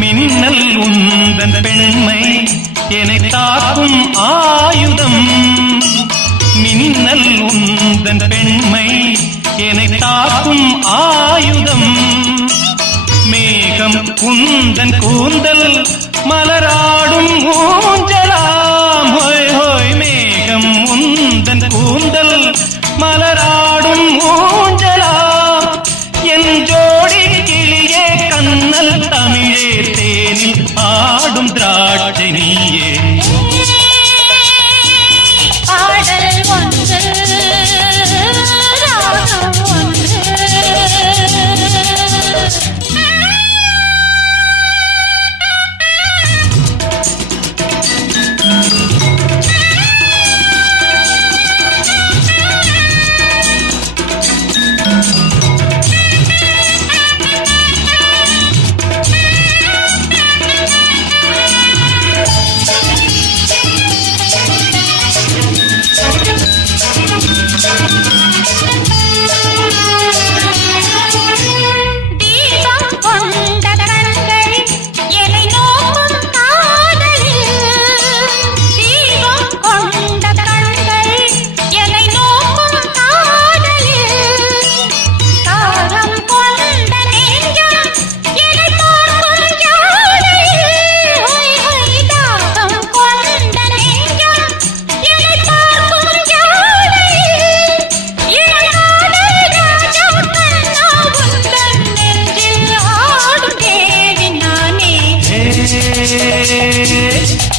மின்னல் உந்தன் பெண்மை என்னை தாக்கும் ஆயுதம். மின்னல் உந்தன் பெண்மை என்னை தாக்கும் ஆயுதம். மேகம் உந்தன் கூந்தல் மலராடும் ஊஞ்சலாம். ஹோய் ஹோய் மேகம் உந்தன் கூந்தல் மலராடும் ஊஞ்சலாம். என் ஜோடி கிளியே கண்ணல் தமிழே தேனில் ஆடும் திராட்சை நீயே. பாடல் ஒன்று ராகம் ஒன்று.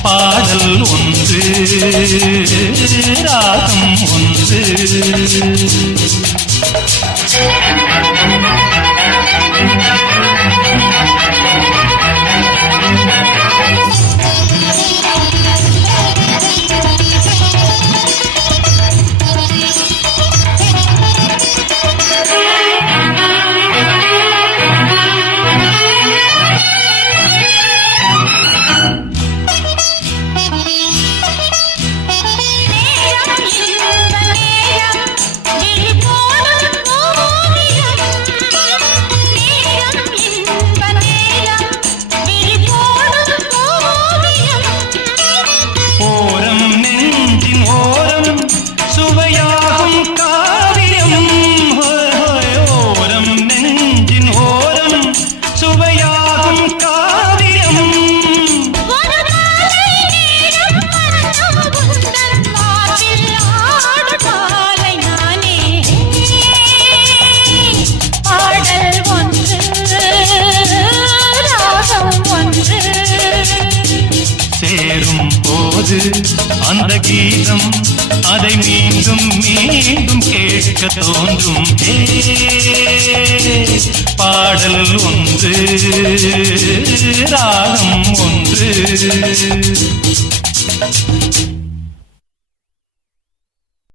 பாடல் ஒன்று ராகம் ஒன்று. சேரும் போது அந்த கீதம் அதை மீண்டும் மீண்டும் கேட்க தோன்றும். பாடல் ஒன்று ராகம் ஒன்று.